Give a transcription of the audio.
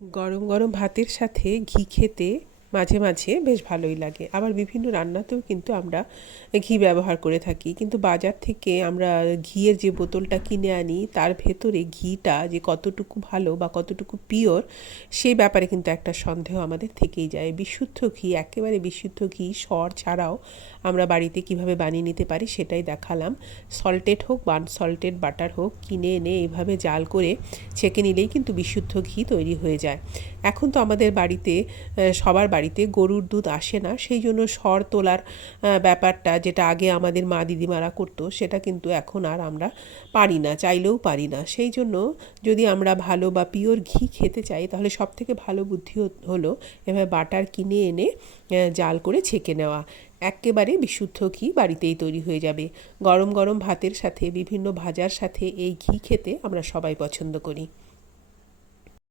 গরম গরম ভাতের সাথে ঘি খেতে মাঝে মাঝে বেশ ভালোই লাগে। আবার বিভিন্ন রান্নাতেও কিন্তু আমরা ঘি ব্যবহার করে থাকি, কিন্তু বাজার থেকে আমরা ঘিয়ের যে বোতলটা কিনে আনি তার ভেতরে ঘিটা যে কতটুকু ভালো বা কতটুকু পিওর সেই ব্যাপারে কিন্তু একটা সন্দেহ আমাদের থেকেই যায়। বিশুদ্ধ ঘি, একেবারে বিশুদ্ধ ঘি সর ছাড়াও আমরা বাড়িতে কিভাবে বানিয়ে নিতে পারি সেটাই দেখালাম। সল্টেড হোক বা আনসল্টেড বাটার হোক, কিনে এনে এইভাবে জাল করে ছেঁকে নিলেই কিন্তু বিশুদ্ধ ঘি তৈরি হয়ে যায়। এখন তো আমাদের বাড়িতে সবার বাড়িতে গরুর দুধ আসে না, সেই জন্য সর তোলার ব্যাপারটা যেটা আগে আমাদের মা দিদিমারা করতো সেটা কিন্তু এখন আর আমরা পারি না, চাইলেও পারি না। সেই জন্য যদি আমরা ভালো বা পিওর ঘি খেতে চাই তাহলে সব থেকে ভালো বুদ্ধি হলো এভাবে বাটার কিনে এনে জাল করে ছেঁকে নেওয়া। একেবারে বিশুদ্ধ ঘি বাড়িতেই তৈরি হয়ে যাবে। গরম গরম ভাতের সাথে, বিভিন্ন ভাজার সাথে এই ঘি খেতে আমরা সবাই পছন্দ করি।